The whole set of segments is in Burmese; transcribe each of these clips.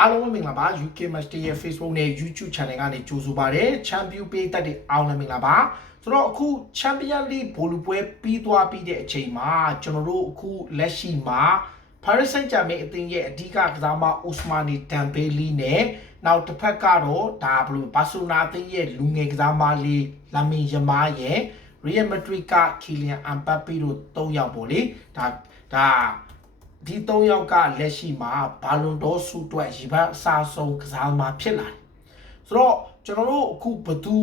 အားလုံးပဲမင်္ဂလာပါ UK Master ရဲ့ Facebook နဲ့ YouTube Channel ကနေကြိုဆိုပါရစေ။ Champion ပေးတတ်တဲ့အားလုံးမင်္ဂလာပါ။ဆိုတော့အခု Champion League ဘောလုံးပွဲပြီးသွားပြီးတဲ့အချိန်မှာကျွန်တော်တို့အခုလက်ရှိမှာ Paris Saint-Germain အသင်းရဲ့အဓိကကစားမ Ousmane Dembele နဲ့နောက်တစ်ဖက်ကတော့ဒါဘယ်လိုဘာဆိုနာအသင်းရဲ့လူငယ်ကစားမလေး Lamine Yamal ရဲ့ Real Madrid က Kylian Mbappe တို့၃ယောက်ပေါ့လေ။ဒါဒါ ဒီ၃ယောက်ကလက်ရှိမှာဘာလွန်ဒေါ်ဆုအတွက်ရေပတ်အစားဆုံးကစားမှာဖြစ်လာတယ်။ဆိုတော့ကျွန်တော်တို့အခုဘသူ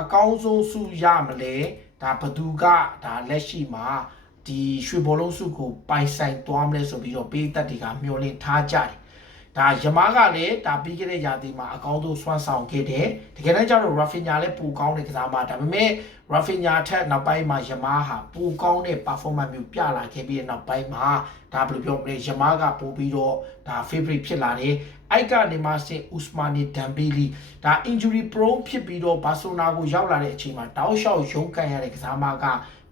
အကောင်းဆုံးဆုရမလဲဒါဘသူကဒါလက်ရှိမှာဒီရွှေဘောလုံးဆုကိုပိုင်ဆိုင်သွားမလဲဆိုပြီးတော့ပေးသက်တွေကမျှော်လင့်ထားကြတယ်။ ဒါယမားကလည်းဒါပြီးခဲ့တဲ့ရာသီမှာအကောင်းဆုံးစွမ်းဆောင်ခဲ့တယ်။တကယ်တမ်းကျတော့ Rafinha လည်းပိုကောင်းတဲ့ကစားမဒါပေမဲ့ Rafinha ထက်နောက်ပိုင်းမှာယမားဟာပိုကောင်းတဲ့ performance မျိုးပြလာခဲ့ပြီးတဲ့နောက်ပိုင်းမှာဒါဘယ်လိုပြောမလဲယမားကပို့ပြီးတော့ဒါ favorite ဖြစ်လာတယ်။အိုက်ကနေမှဆင် Usmane Dembele ဒါ injury prone ဖြစ်ပြီးတော့ Barcelona ကိုရောက်လာတဲ့အချိန်မှာတောက်လျှောက်ရုန်းကန်ရတဲ့ကစားမက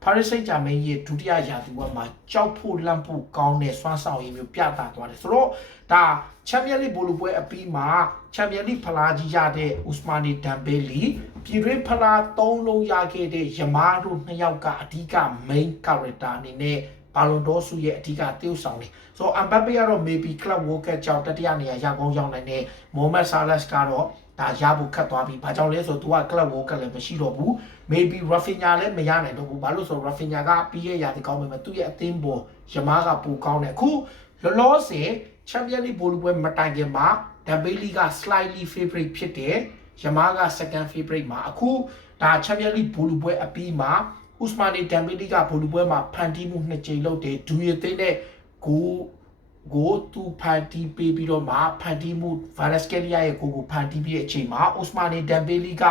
Paris Saint-Germain ရဲ့ဒုတိယရာသီဝက်မှာကြောက်ဖို့လန့်ဖို့ကောင်းတဲ့စွမ်းဆောင်ရည်မျိုးပြသသွားတယ်ဆိုတော့ဒါ Champions League ဘောလုံးပွဲအပြီးမှာ Champions League ဖလားကြီးရတဲ့ Ousmane Dembele ပြည်တွင်းဖလား၃လုံးရခဲ့တဲ့ယမားတို့နှစ်ယောက်ကအဓိက main character အနေနဲ့ဘာလွန်ဒေါ်စုရဲ့အဓိကတည်ဆောင်တယ်ဆိုတော့ Mbappe ကတော့ maybe club world cup ကြောင့်တတိယနေရာရကောင်းရောက်နိုင်တဲ့ Mohamed Salah ကတော့ ဒါရဖို့ခတ်သွားပြီ။ဘာကြောင့်လဲဆိုတော့ तू က club world cup လည်းမရှိတော့ဘူး။ maybe Rafinha လည်းမရနိုင်တော့ဘူး။ဘာလို့ဆိုတော့ Rafinha ကပြီးရရာဒီကောင်းပေမဲ့သူ့ရဲ့အသင်းပေါ်ယမားကပိုကောင်းတယ်။အခုလောလောဆယ် Champions League ဘောလုံးပွဲမတိုင်ခင်မှာ Dembele က slightly favorite ဖြစ်တယ်။ယမားက second favorite မှာအခုဒါ Champions League ဘောလုံးပွဲအပြီးမှာ Ousmane Dembele ကဘောလုံးပွဲမှာဖန်တီးမှုနှစ်ကြိမ်လုပ်တယ်။ဒူရီသိန်းနဲ့ကို ကိုသူဖန်တီးပေးပြီးတော့မှဖန်တီးမှုဗာလက်စကယ်ရီယာရဲ့ကိုကိုဖန်တီးပြီးတဲ့အချိန်မှာ Ousmane Dembele က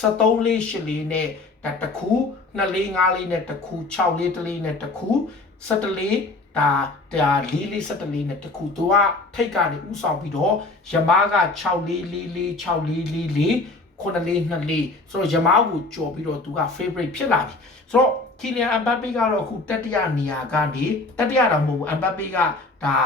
73လေး8လေးနဲ့ဒါတခု2လေး5လေးနဲ့တခု6လေး1လေးနဲ့တခု17လေးဒါဒါလေးလေး17လေးနဲ့တခုသူကထိတ်ကနေဥဆောင်ပြီးတော့ယမားက6လေးလေးလေး6လေးလေးလေးခုနှစ်လေးနှစ်လေးဆိုတော့ယမားကိုကြော်ပြီးတော့သူက favorite ဖြစ်လာပြီဆိုတော့ကီလီယန်အမ်ဘပ်ပေကတော့အခုတတိယနေရာကနေတတိယတော့မဟုတ်ဘူးအမ်ဘပ်ပေက ဒါ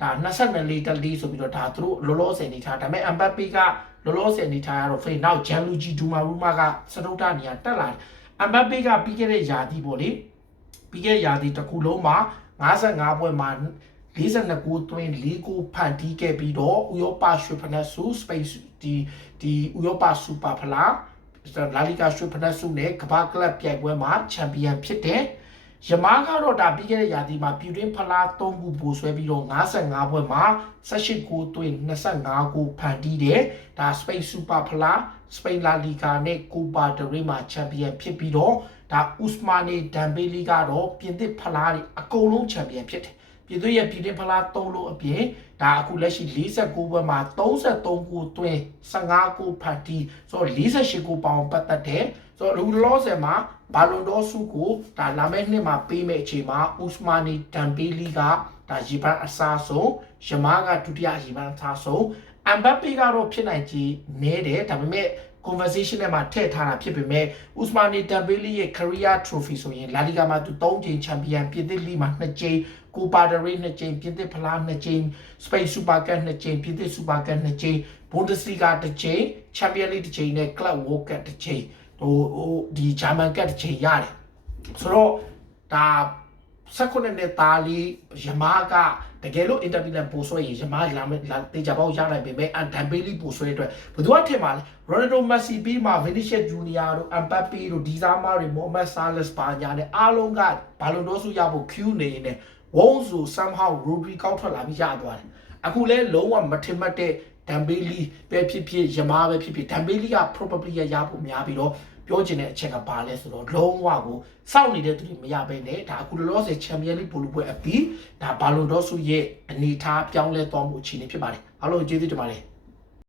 ဒါ22လေးတလေးဆိုပြီးတော့ဒါသူတို့လောလောဆယ်နေထားဒါပေမဲ့အမ်ဘပ်ပေကလောလောဆယ်နေထားရတော့ဖေးနောက်ဂျန်လူဂျီဒူမာရူမာကစတုတ္တနေရာတက်လာတယ်အမ်ဘပ်ပေကပြီးခဲ့တဲ့ယာတီပေါ့လေပြီးခဲ့တဲ့ယာတီတစ်ခုလုံးမှာ55ပွဲမှာ42ကိုတွင်း4ကိုဖန်တီးခဲ့ပြီးတော့ဥရောပရွှေဖနက်ဆု space ဒီဒီဥရောပစူပါဖလားလာလီဂါရွှေဖနက်ဆုနဲ့ကမ္ဘာကလပ်ပြိုင်ပွဲမှာချန်ပီယံဖြစ်တယ် ယမားကတော့ဒါပြီးခဲ့တဲ့ရာသီမှာပြည်တွင်းဖလား၃ခုပို့ဆွဲပြီးတော့55ပွဲမှာ18ကိုတွင်း25ကိုဖန်တီးတယ်ဒါစပိန်စူပါဖလားစပိန်လာလီဂါနဲ့ကိုပါဒရီမှာချန်ပီယံဖြစ်ပြီးတော့ဒါဥစမာနီဒမ်ဘေလီကတော့ပြင်သစ်ဖလားတွေအကုန်လုံးချန်ပီယံဖြစ်တယ် ပြည်သူ့ရဲ့ပြည်တွင်းဖလား၃လုံးအပြင်ဒါအခုလက်ရှိ49ပွဲမှာ33ကိုတွင်း15ကိုဖန်တီးဆိုတော့48ကိုပေါင်ပတ်သက်တယ်ဆိုတော့လူလောဆယ်မှာဘာလွန်ဒေါ်ဆုကိုဒါလာမယ့်နှစ်မှာပေးမယ့်အချိန်မှာဥစမာနီဒမ်ဘေလီကဒါရီပန်အစားဆုံးယမားကဒုတိယရီပန်အစားဆုံး အမ်ဘပ်ပေကတော့ဖြစ်နိုင်ကြီးနဲတယ်ဒါပေမဲ့ conversation ထဲမှာထည့်ထားတာဖြစ်ပေမဲ့ Usmane Dembele ရဲ့ career trophy ဆိုရင် La Liga မှာသူ3ကြိမ် champion ပြင်သစ် league မှာ2ကြိမ် Copa del Rey 2ကြိမ်ပြင်သစ်ဖလား2ကြိမ် Spain Super Cup 2ကြိမ်ပြင်သစ် Super Cup 2ကြိမ် Bundesliga 1ကြိမ် Champions League 1ကြိမ်နဲ့ Club World Cup 1ကြိမ်ဟိုဟိုဒီ German Cup 1ကြိမ်ရတယ်ဆိုတော့ဒါ16နှစ်သားလေးယမားက တကယ်လို့ interview နဲ့ပို့ဆွဲရင်ယမားလာမယ်လာတေချာပေါက်ရနိုင်ပေမဲ့အန်ဒမ်ဘေလီပို့ဆွဲတဲ့အတွက်ဘယ်သူကထင်ပါလဲရိုနယ်ဒိုမက်ဆီပြီးမှဗီနီရှက်ဂျူနီယာတို့အမ်ဘပ်ပီတို့ဒီဇာမာတွေမိုဟမက်ဆာလက်စ်ပါညာနဲ့အားလုံးကဘာလုံတော်စုရဖို့ queue နေနေဝုန်းစု somehow Rodri ကောက်ထွက်လာပြီးရသွားတယ်အခုလဲလုံးဝမထင်မှတ်တဲ့ဒမ်ဘေလီပဲဖြစ်ဖြစ်ယမားပဲဖြစ်ဖြစ်ဒမ်ဘေလီက probably ရဖို့များပြီးတော့ ပြောချင်တဲ့အချက်ကဘာလဲဆိုတော့လုံးဝကိုစောင့်နေတဲ့သူတွေမရဘဲနဲ့ဒါအခုလောလောဆယ်ချန်ပီယံလိဘောလုံးပွဲအပြီးဒါဘာလွန်ဒေါ်ဆုရဲ့အနေထားပြောင်းလဲသွားမှုအခြေအနေဖြစ်ပါတယ်အားလုံးကျေးဇူးတင်ပါတယ်